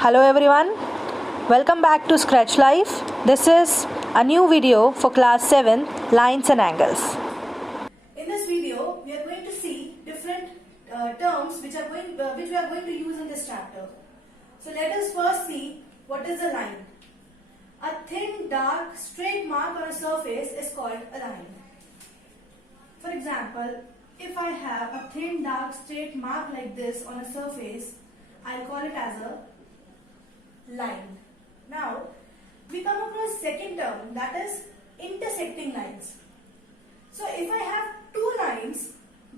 Hello everyone, welcome back to Scratch Life. This is a new video for class 7 lines and angles. In this video, we are going to see different terms which we are going to use in this chapter. So let us first see what is a line. A thin, dark, straight mark on a surface is called a line. For example, if I have a thin, dark, straight mark like this on a surface, I'll call it as a line. Now, we come across second term, that is intersecting lines. So if I have two lines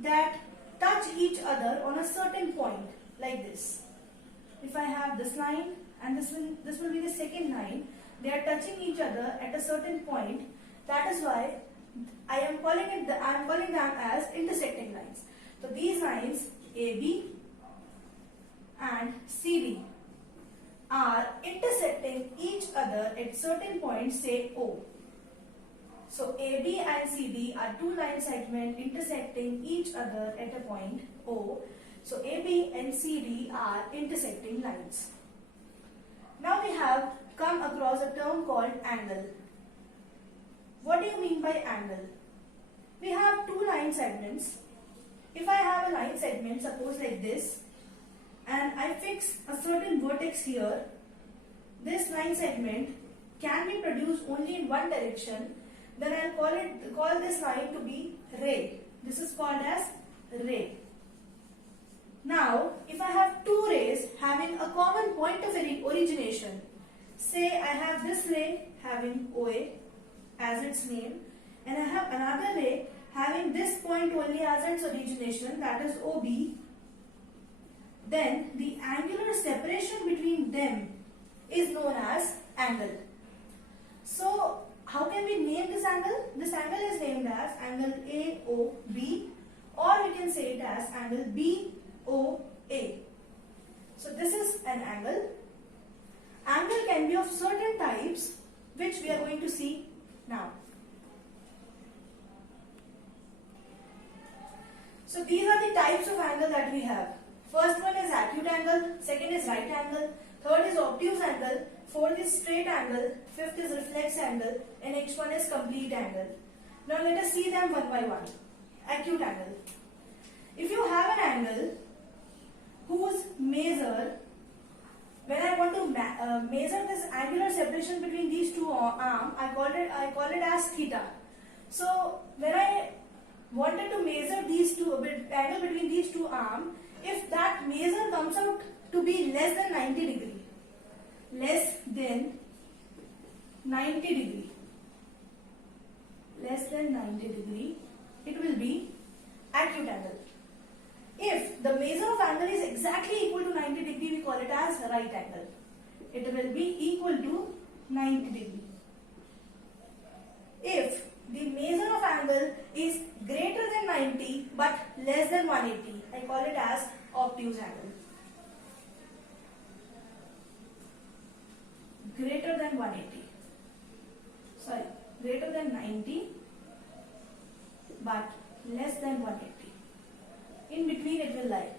that touch each other on a certain point, like this. If I have this line and this will be the second line, they are touching each other at a certain point. That is why I am calling them as intersecting lines. So these lines AB and CD are intersecting each other at certain points, say O. So AB and CD are two line segments intersecting each other at a point O. So AB and CD are intersecting lines. Now we have come across a term called angle. What do you mean by angle? We have two line segments. If I have a line segment, suppose like this, and I fix a certain vertex here, this line segment can be produced only in one direction, then I'll call this line to be ray. This is called as ray. Now, if I have two rays having a common point of origination, say I have this ray having OA as its name, and I have another ray having this point only as its origination, that is OB, then the angular separation between them is known as angle. So, how can we name this angle? This angle is named as angle AOB, or we can say it as angle BOA. So, this is an angle. Angle can be of certain types, which we are going to see now. So, these are the types of angle that we have. First one is acute angle, second is right angle, third is obtuse angle, fourth is straight angle, fifth is reflex angle, and next one is complete angle. Now let us see them one by one. Acute angle. If you have an angle whose measure, when I want to measure this angular separation between these two arms, I call it as theta. So when I wanted to measure these two angle between these two arms, if that measure comes out to be less than 90 degree, less than 90 degree, it will be acute angle. If the measure of angle is exactly equal to 90 degree, we call it as right angle. It will be equal to 90 degree. If the measure of angle is greater than 90 but less than 180, I call it as obtuse angle. Greater than 180. Sorry, greater than 90 but less than 180. In between it will lie.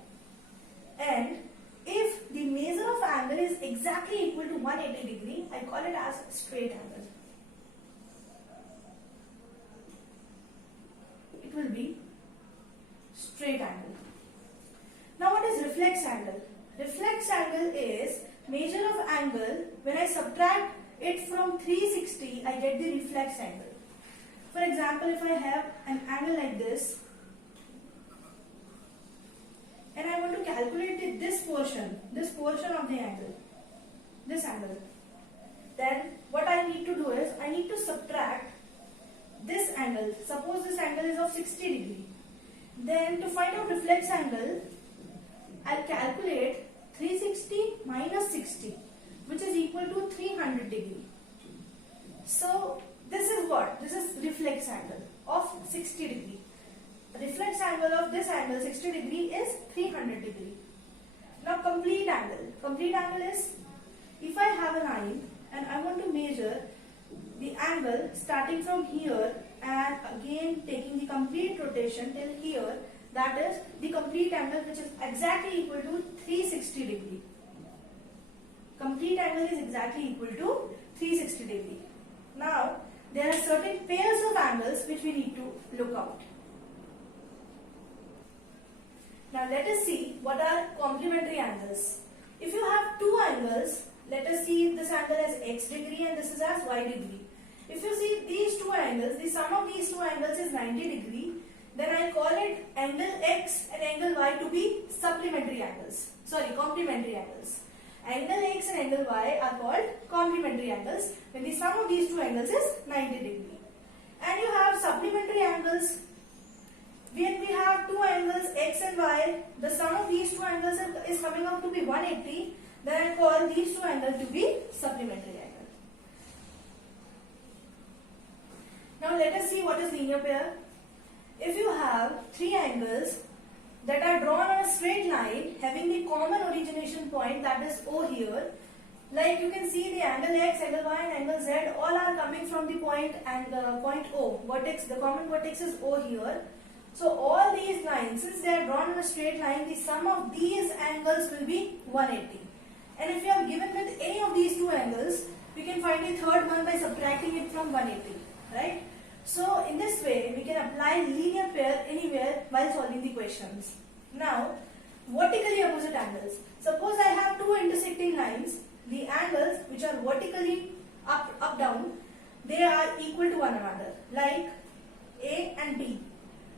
And if the measure of angle is exactly equal to 180 degree, I call it as straight angle. It will be straight angle. Now what is reflex angle? Reflex angle is measure of angle. When I subtract it from 360, I get the reflex angle. For example, if I have an angle like this, and I want to calculate this portion of the angle, this angle, then what I need to do is, I need to subtract this angle. Suppose this angle is of 60 degree. Then to find out reflex angle, I'll calculate 360 minus 60, which is equal to 300 degree. So this is what? This is reflex angle of 60 degree. Reflex angle of this angle 60 degree is 300 degree. Now complete angle. Complete angle is, if I have a line and I want to measure the angle starting from here and again taking the complete rotation till here, that is the complete angle, which is exactly equal to 360 degree. complete angle is exactly equal to 360 degree. Now, there are certain pairs of angles which we need to look out. Now, let us see what are complementary angles. If you have two angles, let us see this angle as x degree and this is as y degree. If you see these two angles, the sum of these two angles is 90 degree, then I call it angle x and angle y to be supplementary angles. Sorry, complementary angles. Angle x and angle y are called complementary angles when the sum of these two angles is 90 degree. And you have supplementary angles. When we have two angles x and y, the sum of these two angles is coming out to be 180, then I call these two angles to be supplementary angle. Now let us see what is linear pair. If you have three angles that are drawn on a straight line having the common origination point, that is O here, like you can see the angle x, angle y and angle z all are coming from the point and point O. Vertex, the common vertex is O here. So all these lines, since they are drawn on a straight line, the sum of these angles will be 180. And if you are given with any of these two angles, we can find the third one by subtracting it from 180, right? So in this way, we can apply linear pair anywhere while solving the questions. Now, vertically opposite angles. Suppose I have two intersecting lines. The angles which are vertically up, down, they are equal to one another, like A and B.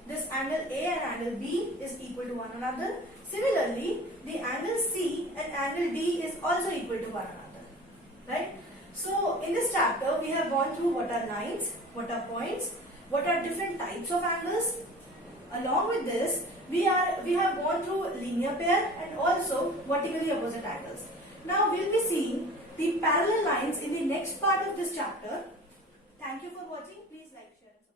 This angle A and angle B is equal to one another. Similarly, the angle C and angle D is also equal to one another, right? So, in this chapter, we have gone through what are lines, what are points, what are different types of angles. Along with this, we have gone through linear pair and also vertically opposite angles. Now, we will be seeing the parallel lines in the next part of this chapter. Thank you for watching. Please like, share and subscribe.